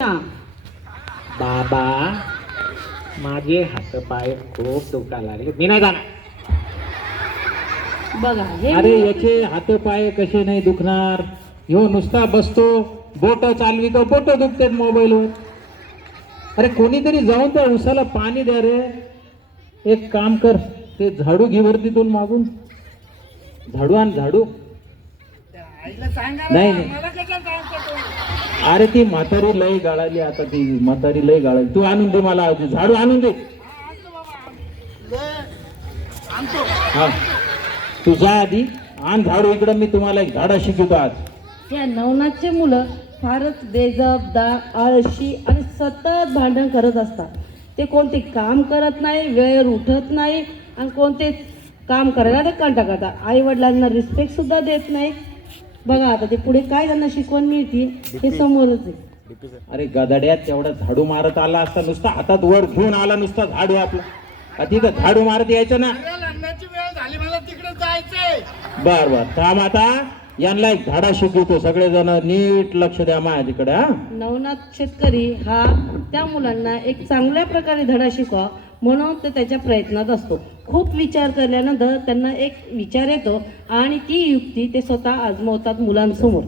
बाबा माझे हातपाय खूप दुखायला लागले, मी नाही जाणार. बघा हे अरे याचे हातपाय कसे नाही दुखणार? ह्यो नुसता बसतो, बोट चालवितो, बोट दुखतात मोबाईलवर. अरे कोणीतरी जाऊन त्या उसाला पाणी द्या रे. एक काम कर, ते झाडू घे वरतीतून मागून. झाडू आण, झाडू. नाही नाही, अरे ती म्हातारी लय गाळाली, आता ती म्हातारी लय गाळाली. तू आणून दे मला झाडू, आणून दे. हा तू जा आधी आण झाडू इकडं, मी तुम्हाला एक झाडा शिकवतो आज. या नवनाथचे मुलं फारच बेजबाबदार, आळशी आणि सतत भांडण करत असतात. ते कोणते काम करत नाही, वेळेवर उठत नाही आणि कोणते काम करायला ते कंटाळा करतात. आई वडिलांना रिस्पेक्ट सुद्धा देत नाही. बघा आता ते पुढे काय त्यांना शिकवण मिळते हे समोरच आहे. अरे गदाड्यात तेवढा झाडू मारत आला असता, नुसता हातात वर घेऊन आला नुसता झाडू आपला, तिथं झाडू मारत यायचं ना. बर बर थांब, आता यांना एक झाडा शिकवतो, सगळेजण नीट लक्ष द्या माझ्या तिकडे. हा नवनाथ शेतकरी हा त्या मुलांना एक चांगल्या प्रकारे धडा शिकवा म्हणून तो त्याच्या प्रयत्नात असतो. खूप विचार केल्यानंतर त्यांना एक विचार येतो आणि ती युक्ती ते स्वतः आजमावतात मुलांसमोर.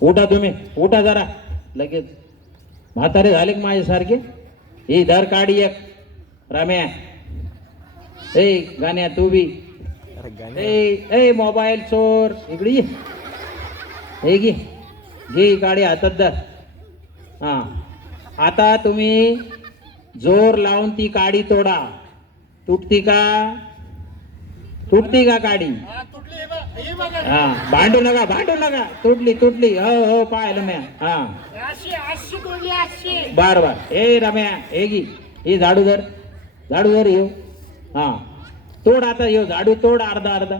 उठा तुम्ही, उठा जरा लगेच. म्हातारे झाले का माझ्यासारखे? ही धर काढी एक. राम्या ए गाण्या तू बी. ए मोबाईल चोर इकडे ये. हे घे घे काढी हातात धर. हा आता तुम्ही जोर लावून ती काडी तोडा. तुटती का? तुटती का काडी? हा भांडू नका, भांडू नका. तुटली तुटली, हो हो पाहिलं म्या. हा बर बर. ए रम्या हे घे, हे झाडू धर, झाडू धर येऊ. हा तोड आता, येऊ झाडू तोड. अर्धा अर्धा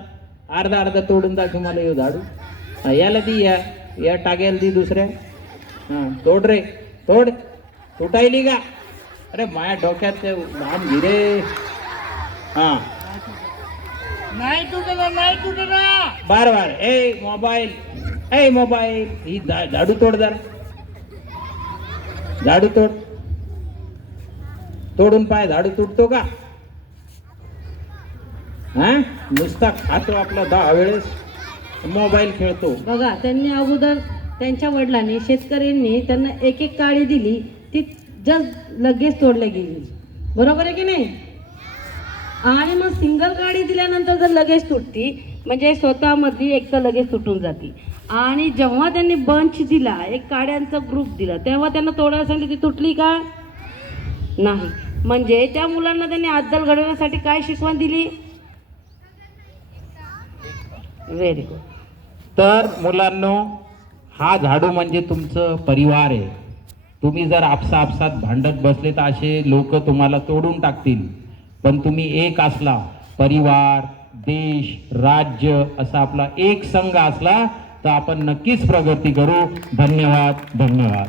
अर्धा अर्धा तोडून दाखव मला येऊ झाडू. हा याला ती या टाक्याला ती दुसऱ्या. हा तोड रे तोड. तुटायली का? अरे माझ्या डोक्यात ते लहान गिरे. हा नाही तुटला, नाही तुटला. बार बार. ए मोबाईल, ए मोबाईल, ही झाडू तोड जरा. झाडू तोड. तोडून पाय झाडू तुटतो का? हा नुसता खातो आपला 10 वेळेस, मोबाईल खेळतो. बघा त्यांनी अगोदर त्यांच्या वडिलांनी शेतकऱ्यांनी त्यांना एक एक काडी दिली, ती जस्ट लगेच तोडली गेली. बरोबर आहे की नाही? आणि मग सिंगल काडी दिल्यानंतर जर लगेच तुटती म्हणजे स्वतःमधली एक तर लगेच तुटून जाती. आणि जेव्हा त्यांनी बंच दिला, एक काड्यांचा ग्रुप दिला, तेव्हा त्यांना तोडायला सांगितली, ती तुटली का? नाही. म्हणजे त्या मुलांना त्यांनी अद्दल घडवण्यासाठी काय शिकवण दिली? Very good. तर मुलांनो, हा झाडू म्हणजे तुमचं परिवार आहे. तुम्ही जर आपसात भांडत बसले तर असे लोक तुम्हाला तोडून टाकतील. पण तुम्ही एक असला, परिवार, देश, राज्य असा आपला एक संघ असला तर आपण नक्कीच प्रगती करू. धन्यवाद, धन्यवाद.